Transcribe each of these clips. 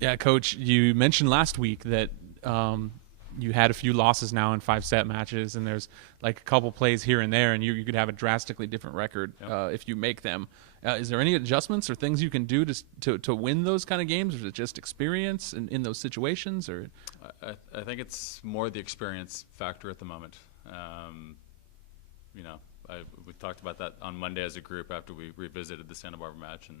Yeah, Coach, you mentioned last week that you had a few losses now in 5-set matches, and there's like a couple plays here and there, and you could have a drastically different record if you make them. Is there any adjustments or things you can do to win those kind of games, or is it just experience in those situations? Or I think it's more the experience factor at the moment. You know, we talked about that on Monday as a group after we revisited the Santa Barbara match, and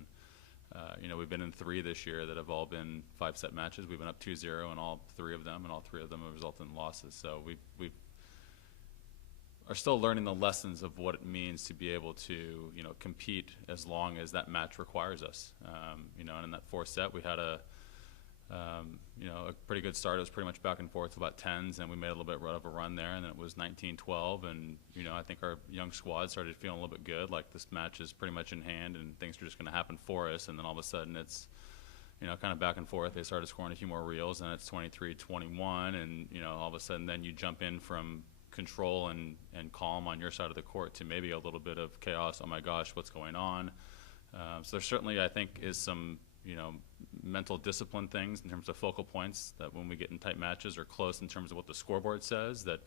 you know, we've been in 3 this year that have all been 5-set matches. We've been up 2-0 in all 3 of them, and all 3 of them have resulted in losses. So we are still learning the lessons of what it means to be able to, you know, compete as long as that match requires us. You know, and in that 4th set, we had you know, a pretty good start. It was pretty much back and forth about 10s, and we made a little bit of a run there, and then it was 19-12, and, you know, I think our young squad started feeling a little bit good, like this match is pretty much in hand and things are just going to happen for us, and then all of a sudden it's, you know, kind of back and forth. They started scoring a few more reels, and it's 23-21, and, you know, all of a sudden then you jump in from control and calm on your side of the court to maybe a little bit of chaos. Oh my gosh, what's going on? So there certainly, I think, is some, you know, mental discipline things in terms of focal points that when we get in tight matches or close in terms of what the scoreboard says, that,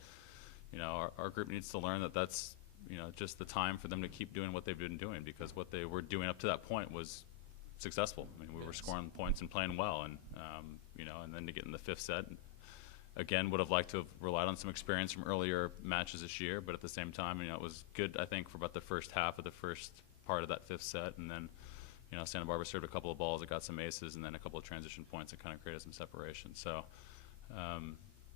you know, our group needs to learn that that's, you know, just the time for them to keep doing what they've been doing, because what they were doing up to that point was successful. I mean, we were scoring points and playing well, and, you know, and then to get in the 5th set, again, would have liked to have relied on some experience from earlier matches this year, but at the same time, you know, it was good, I think, for about the first half of the first part of that 5th set, and then, you know, Santa Barbara served a couple of balls that got some aces, and then a couple of transition points that kind of created some separation. So,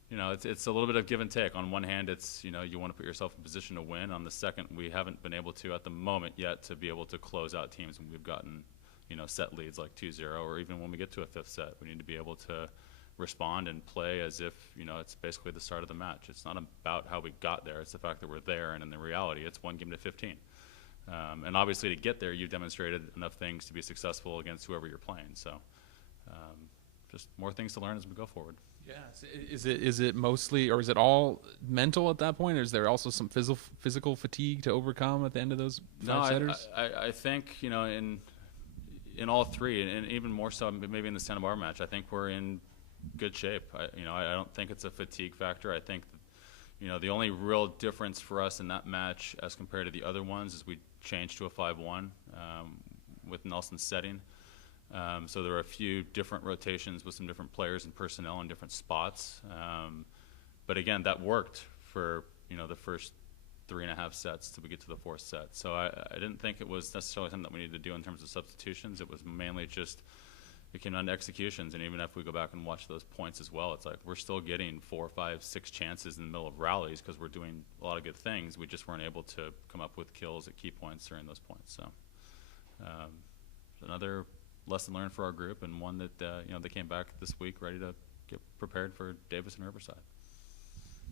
you know, it's a little bit of give and take. On one hand, it's, you know, you want to put yourself in position to win. On the second, we haven't been able to, at the moment yet, to be able to close out teams when we've gotten, you know, set leads like 2-0, or even when we get to a 5th set. We need to be able to respond and play as if, you know, it's basically the start of the match. It's not about how we got there. It's the fact that we're there, and in the reality, it's 1 game to 15. And obviously, to get there, you've demonstrated enough things to be successful against whoever you're playing. So, just more things to learn as we go forward. yeah, is it mostly, or is it all mental at that point, or is there also some physical fatigue to overcome at the end of those 5-setters? I think, you know, in all 3, and even more so maybe in the Santa Barbara match, I think we're in good shape. You know, I don't think it's a fatigue factor. I think, you know, the only real difference for us in that match as compared to the other ones is we changed to a 5-1 with Nelson's setting. So there were a few different rotations with some different players and personnel in different spots. But again, that worked for, you know, the first 3.5 sets till we get to the 4th set. So I didn't think it was necessarily something that we needed to do in terms of substitutions. It was mainly just, it came down to executions, and even if we go back and watch those points as well, it's like we're still getting 4, 5, 6 chances in the middle of rallies because we're doing a lot of good things. We just weren't able to come up with kills at key points during those points. So another lesson learned for our group, and one that you know, they came back this week ready to get prepared for Davis and Riverside.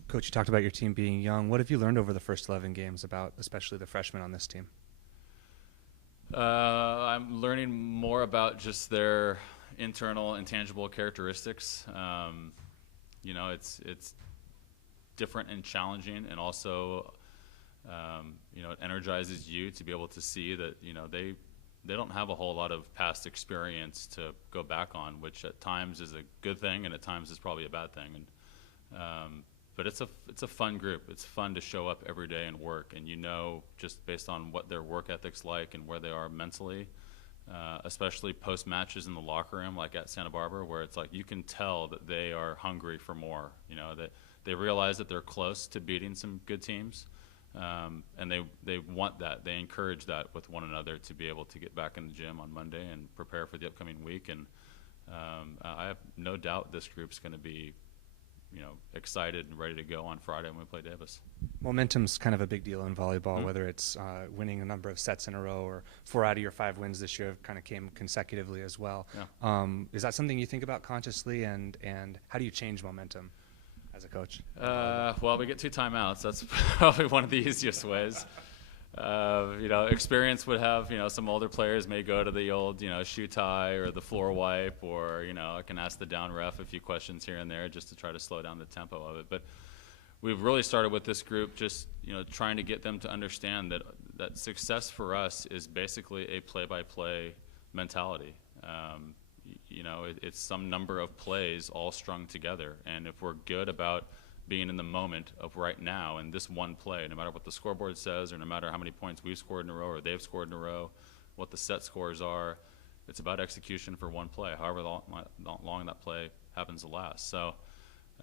Coach, you talked about your team being young. What have you learned over the first 11 games about especially the freshmen on this team? I'm learning more about just their internal intangible characteristics. You know, it's different and challenging, and also, you know, it energizes you to be able to see that, you know, they don't have a whole lot of past experience to go back on, which at times is a good thing and at times is probably a bad thing. And but it's a fun group. It's fun to show up every day and work, and, you know, just based on what their work ethic's like and where they are mentally, especially post matches in the locker room, like at Santa Barbara, where it's like you can tell that they are hungry for more. You know, that they realize that they're close to beating some good teams, and they want that. They encourage that with one another to be able to get back in the gym on Monday and prepare for the upcoming week. And I have no doubt this group's going to be, you know, excited and ready to go on Friday when we play Davis. Momentum's kind of a big deal in volleyball, whether it's winning a number of sets in a row or 4 out of your 5 wins this year kind of came consecutively as well. Yeah. Is that something you think about consciously, and how do you change momentum as a coach? Well, we get 2 timeouts. That's probably one of the easiest ways. You know, experience would have, you know, some older players may go to the old, you know, shoe tie or the floor wipe, or, you know, I can ask the down ref a few questions here and there just to try to slow down the tempo of it. But we've really started with this group just, you know, trying to get them to understand that success for us is basically a play-by-play mentality. You know, it's some number of plays all strung together. And if we're good about being in the moment of right now and this one play, no matter what the scoreboard says or no matter how many points we've scored in a row or they've scored in a row, what the set scores are, it's about execution for one play, however long that play happens to last. So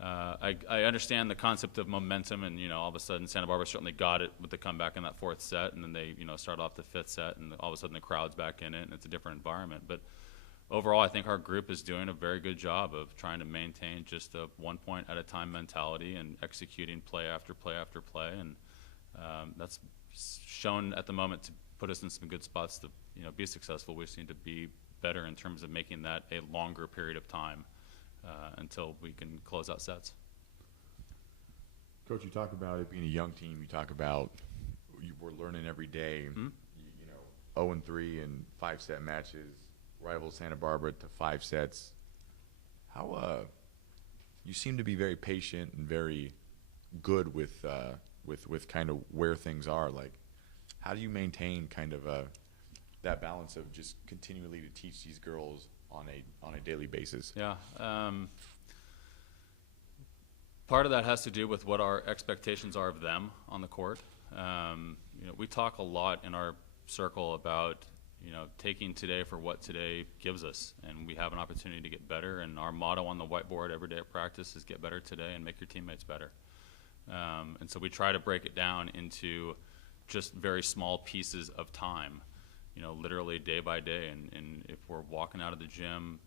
I understand the concept of momentum, and all of a sudden Santa Barbara certainly got it with the comeback in that fourth set, and then they start off the fifth set, and all of a sudden the crowd's back in it, and it's a different environment. But overall, I think our group is doing a very good job of trying to maintain just a 1 point at a time mentality and executing play after play after play, and that's shown at the moment to put us in some good spots to be successful. We seem to be better in terms of making that a longer period of time until we can close out sets. Coach, you talk about it being a young team. You talk about we're learning every day. Mm-hmm. 0-3 in 5-set matches, rival Santa Barbara to 5 sets. How you seem to be very patient and very good with kind of where things are. Like, how do you maintain kind of that balance of just continually to teach these girls on a daily basis? Yeah. Part of that has to do with what our expectations are of them on the court. We talk a lot in our circle about taking today for what today gives us, and we have an opportunity to get better, and our motto on the whiteboard every day at practice is get better today and make your teammates better. And so we try to break it down into just very small pieces of time, literally day by day. And if we're walking out of the gym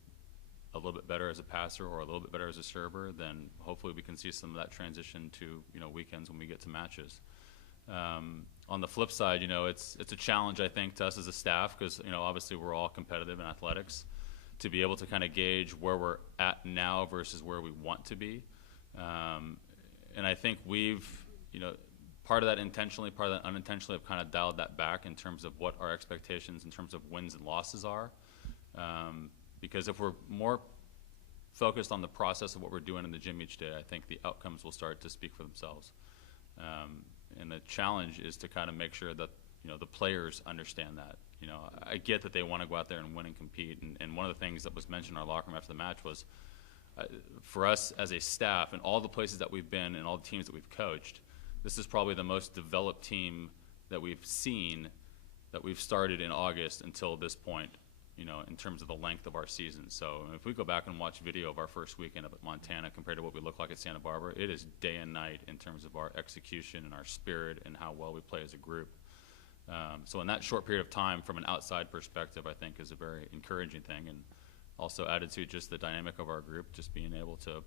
a little bit better as a passer or a little bit better as a server, then hopefully we can see some of that transition to weekends when we get to matches. On the flip side, it's a challenge, I think, to us as a staff, because obviously we're all competitive in athletics, to be able to kind of gauge where we're at now versus where we want to be. And I think we've, part of that intentionally, part of that unintentionally, have kind of dialed that back in terms of what our expectations in terms of wins and losses are. Because if we're more focused on the process of what we're doing in the gym each day, I think the outcomes will start to speak for themselves. And the challenge is to kind of make sure that the players understand that. I get that they want to go out there and win and compete. And one of the things that was mentioned in our locker room after the match was, for us as a staff and all the places that we've been and all the teams that we've coached, this is probably the most developed team that we've seen, that we've started in August until this point, in terms of the length of our season. So if we go back and watch video of our first weekend up at Montana compared to what we look like at Santa Barbara, it is day and night in terms of our execution and our spirit and how well we play as a group. So in that short period of time, from an outside perspective, I think is a very encouraging thing. And also added to just the dynamic of our group, just being able to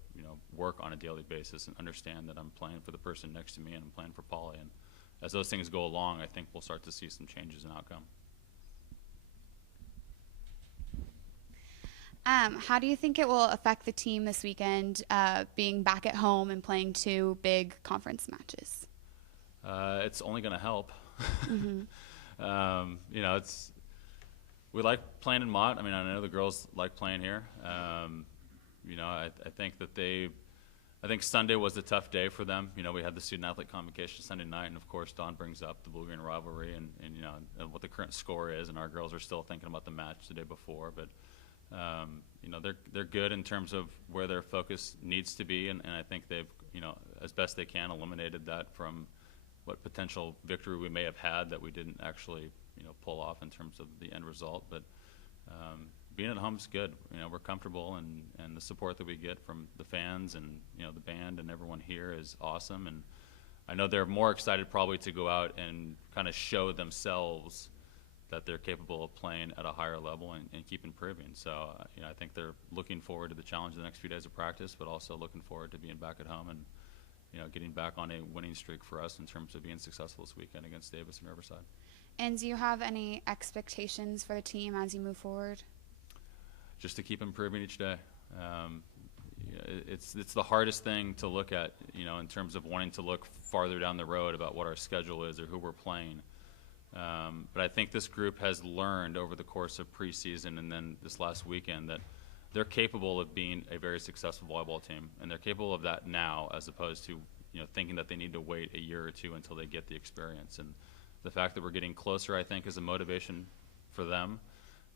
work on a daily basis and understand that I'm playing for the person next to me and I'm playing for Polly. And as those things go along, I think we'll start to see some changes in outcome. How do you think it will affect the team this weekend, being back at home and playing 2 big conference matches? It's only going to help. Mm-hmm. We like playing in Mott. I mean, I know the girls like playing here. I think that I think Sunday was a tough day for them. We had the student athlete convocation Sunday night, and of course Dawn brings up the blue-green rivalry and what the current score is, and our girls are still thinking about the match the day before. But they're good in terms of where their focus needs to be, and I think they've as best they can eliminated that from what potential victory we may have had that we didn't actually pull off in terms of the end result. But being at home is good. We're comfortable, and the support that we get from the fans and the band and everyone here is awesome. And I know they're more excited probably to go out and kind of show themselves that they're capable of playing at a higher level and keep improving. So I think they're looking forward to the challenge of the next few days of practice, but also looking forward to being back at home and getting back on a winning streak for us in terms of being successful this weekend against Davis and Riverside. And do you have any expectations for the team as you move forward? Just to keep improving each day. It's the hardest thing to look at, in terms of wanting to look farther down the road about what our schedule is or who we're playing. But I think this group has learned over the course of preseason and then this last weekend that they're capable of being a very successful volleyball team, and they're capable of that now, as opposed to thinking that they need to wait a year or two until they get the experience. And the fact that we're getting closer, I think, is a motivation for them.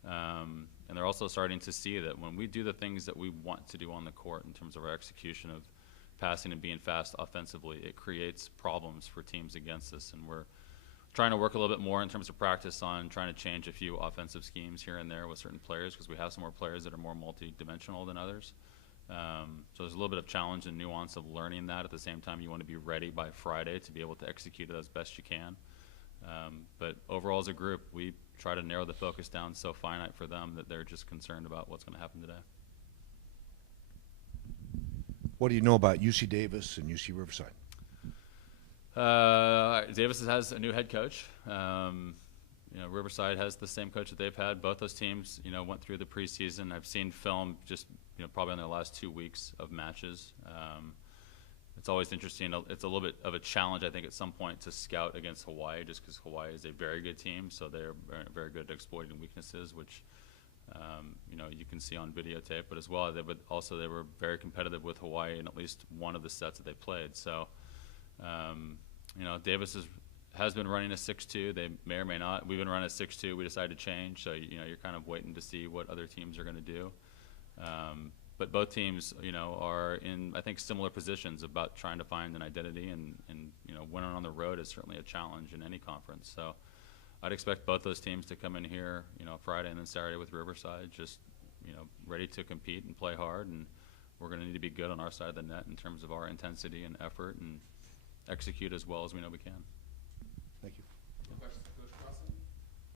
And they're also starting to see that when we do the things that we want to do on the court in terms of our execution of passing and being fast offensively, it creates problems for teams against us. And we're trying to work a little bit more in terms of practice on trying to change a few offensive schemes here and there with certain players, because we have some more players that are more multi-dimensional than others. So there's a little bit of challenge and nuance of learning that. At the same time, you want to be ready by Friday to be able to execute it as best you can. But overall, as a group, we try to narrow the focus down so finite for them that they're just concerned about what's going to happen today. What do you know about UC Davis and UC Riverside? Davis has a new head coach. Riverside has the same coach that they've had. Both those teams, went through the preseason. I've seen film just, probably in the last 2 weeks of matches. It's always interesting. It's a little bit of a challenge, I think, at some point to scout against Hawaii, just because Hawaii is a very good team. So they're very good at exploiting weaknesses, which, you can see on videotape. But as well, they were very competitive with Hawaii in at least one of the sets that they played. So, Davis has been running a 6-2. They may or may not. We've been running a 6-2. We decided to change. So, you're kind of waiting to see what other teams are going to do. But both teams, are in, I think, similar positions about trying to find an identity, and winning on the road is certainly a challenge in any conference. So I'd expect both those teams to come in here, Friday and then Saturday with Riverside, just, ready to compete and play hard. And we're going to need to be good on our side of the net in terms of our intensity and effort and execute as well as we know we can.